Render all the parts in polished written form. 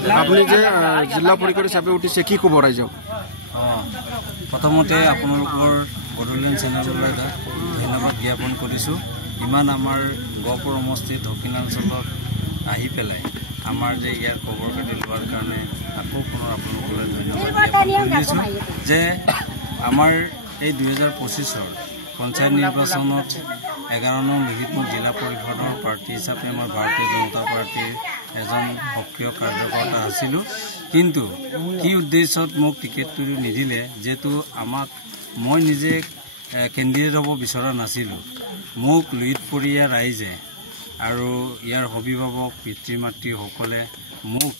আপনি যে জিলা পৰিষদ হিচাপে উঠিছে কি খবৰ ৰাইজক? প্ৰথমতে আপোনালোকৰ বড়োলেণ্ড চেনেললৈ ধন্যবাদ জ্ঞাপন কৰিছোঁ। ইমান আমাৰ গহপুৰ সমষ্টিত দক্ষিণাঞ্চলত আহি পেলাই আমাৰ যে ইয়াৰ খবৰ কাটি লোৱাৰ কাৰণে আকৌ পুনৰ আপোনালোকলৈ ধন্যবাদ জ্ঞাপন কৰিছোঁ যে আমাৰ এই 2025 পঞ্চায়ত নিৰ্বাচনত 11 নং লোহিতপুৰ জিলা পৰিষদৰ প্ৰাৰ্থী হিচাপে মই ভাৰতীয় জনতা পাৰ্টীৰ এজন সক্ৰিয় কাৰ্যকৰ্তা আছিলোঁ। কিন্তু কি উদ্দেশ্যত মোক টিকেটটো নিদিলে, যিহেতু মই নিজে কেণ্ডিডেট হ'ব বিচৰা নাছিলোঁ। মোক লোহিতপুৰীয়া ৰাইজে আৰু ইয়াৰ অভিভাৱক পিতৃ মাতৃসকলে মোক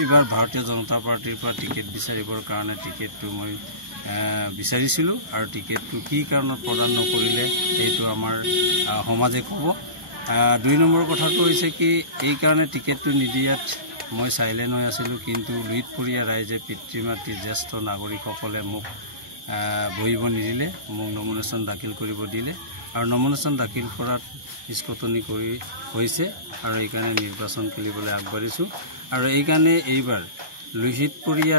এইবাৰ ভাৰতীয় জনতা পাৰ্টীৰ পৰা টিকেট বিচাৰিবৰ কাৰণে টিকেটটো মই বিচাৰিছিলোঁ আৰু টিকেটটো কি কাৰণত প্ৰদান নকৰিলে এইটো আমাৰ সমাজে ক'ব। 2 নম্বৰ কথাটো হৈছে কি এই কাৰণে টিকেটটো নিদিয়াত মই চাইলেণ্ট হৈ আছিলোঁ, কিন্তু লোহিতপুৰীয়া ৰাইজে পিতৃ মাতৃ জ্যেষ্ঠ নাগৰিকসকলে মোক বহিব নিদিলে, মোক নমিনেশ্যন দাখিল কৰিব দিলে আৰু নমিনেশ্যন দাখিল কৰাত স্কটনি কৰি হৈছে আৰু এইকাৰণে নিৰ্বাচন খেলিবলৈ আগবাঢ়িছোঁ। আৰু এইকাৰণে এইবাৰ লোহিতপুৰীয়া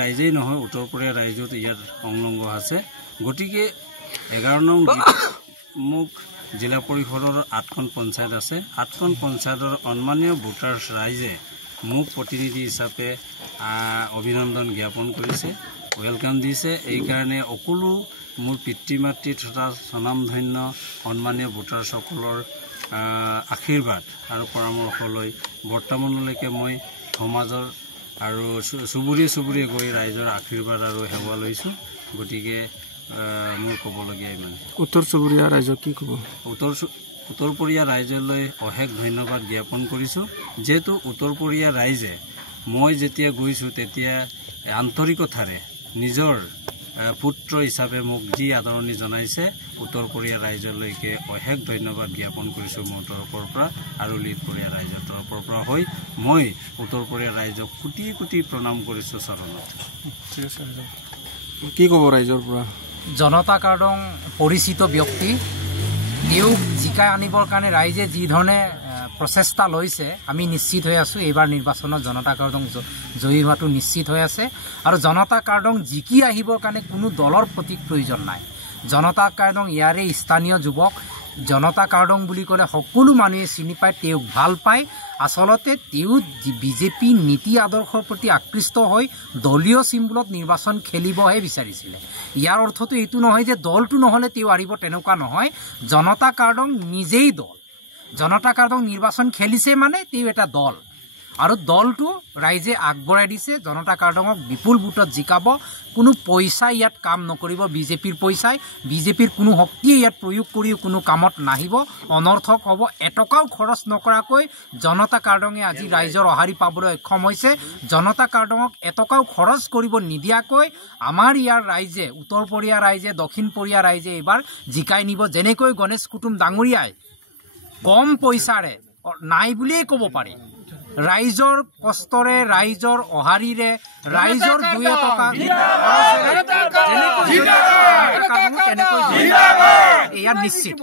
ৰাইজেই নহয়, উত্তৰপুৰীয়া ৰাইজত ইয়াৰ অংলংগ আছে। গতিকে 11 নং মোক জিলা পৰিষদৰ 8খন পঞ্চায়ত আছে। 8খন পঞ্চায়তৰ সন্মানীয় ভোটাৰ্ছ ৰাইজে মোক প্ৰতিনিধি হিচাপে অভিনন্দন জ্ঞাপন কৰিছে, ৱেলকাম দিছে। এইকাৰণে সকলো মোৰ পিতৃ মাতৃ তথা স্বনামধন্য সন্মানীয় ভোটাৰ্ছসকলৰ আশীৰ্বাদ আৰু পৰামৰ্শ লৈ বৰ্তমানলৈকে মই সমাজৰ আৰু চুবুৰীয়ে গৈ ৰাইজৰ আশীৰ্বাদ আৰু সেৱা লৈছোঁ। গতিকে মোৰ ক'বলগীয়া ইমান। উত্তৰ চুবুৰীয়া ৰাইজক কি ক'ব? উত্তৰপুৰীয়া ৰাইজলৈ অশেষ ধন্যবাদ জ্ঞাপন কৰিছোঁ, যিহেতু উত্তৰপুৰীয়া ৰাইজে মই যেতিয়া গৈছোঁ তেতিয়া আন্তৰিকতাৰে নিজৰ পুত্ৰ হিচাপে মোক যি আদৰণি জনাইছে, উত্তৰপুৰীয়া ৰাইজলৈকে অশেষ ধন্যবাদ জ্ঞাপন কৰিছোঁ মোৰ তৰফৰ পৰা আৰু লোহিতপুৰীয়া ৰাইজৰ তৰফৰ পৰা হৈ মই উত্তৰপুৰীয়া ৰাইজক কোটি কোটি প্ৰণাম কৰিছোঁ চৰণত। কি ক'ব ৰাইজৰ পৰা? জনতা কাৰ্ডং পৰিচিত ব্যক্তি, তেওঁক জিকাই আনিবৰ কাৰণে ৰাইজে যি ধৰণে প্ৰচেষ্টা লৈছে আমি নিশ্চিত হৈ আছোঁ এইবাৰ নিৰ্বাচনত জনতা কাৰ্ডং জয়ী হোৱাটো নিশ্চিত হৈ আছে। আৰু জনতা কাৰ্ডং জিকি আহিবৰ কাৰণে কোনো দলৰ প্ৰতীক প্ৰয়োজন নাই। জনতা কাৰ্ডং ইয়াৰে স্থানীয় যুৱক। জনতা কাৰ্ডং বুলি ক'লে সকলো মানুহে চিনি পায়, তেওঁক ভাল পায়। আচলতে তেওঁ বিজেপি নীতি আদৰ্শৰ প্ৰতি আকৃষ্ট হৈ দলীয় চিম্বলত নিৰ্বাচন খেলিবহে বিচাৰিছিলে। ইয়াৰ অৰ্থটো এইটো নহয় যে দলটো নহ'লে তেওঁ হাৰিব, তেনেকুৱা নহয়। জনতা কাৰ্ডং নিজেই দল। জনতা কাৰ্ডং নিৰ্বাচন খেলিছে মানে তেওঁ এটা দল আৰু দলটো ৰাইজে আগবঢ়াই দিছে। জনতা কাৰ্ডঙক বিপুল ভোটত জিকাব। কোনো পইচা ইয়াত কাম নকৰিব, বিজেপিৰ পইচাই। বিজেপিৰ কোনো শক্তিয়ে ইয়াত প্ৰয়োগ কৰিও কোনো কামত নাহিব, অনৰ্থক হ'ব। এটকাও খৰচ নকৰাকৈ জনতা কাৰ্ডঙে আজি ৰাইজৰ সঁহাৰি পাবলৈ সক্ষম হৈছে। জনতা কাৰ্ডঙক এটকাও খৰচ কৰিব নিদিয়াকৈ আমাৰ ইয়াৰ ৰাইজে, উত্তৰপুৰীয়া ৰাইজে, দক্ষিণপুৰীয়া ৰাইজে এইবাৰ জিকাই নিব। যেনেকৈ গণেশ কুটুম ডাঙৰীয়াই কম পইচাৰে নাই বুলিয়েই ক'ব পাৰি, ৰাইজৰ কষ্টৰে, ৰাইজৰ অহাৰিৰে, ৰাইজৰ 2 টকা এয়া নিশ্চিত।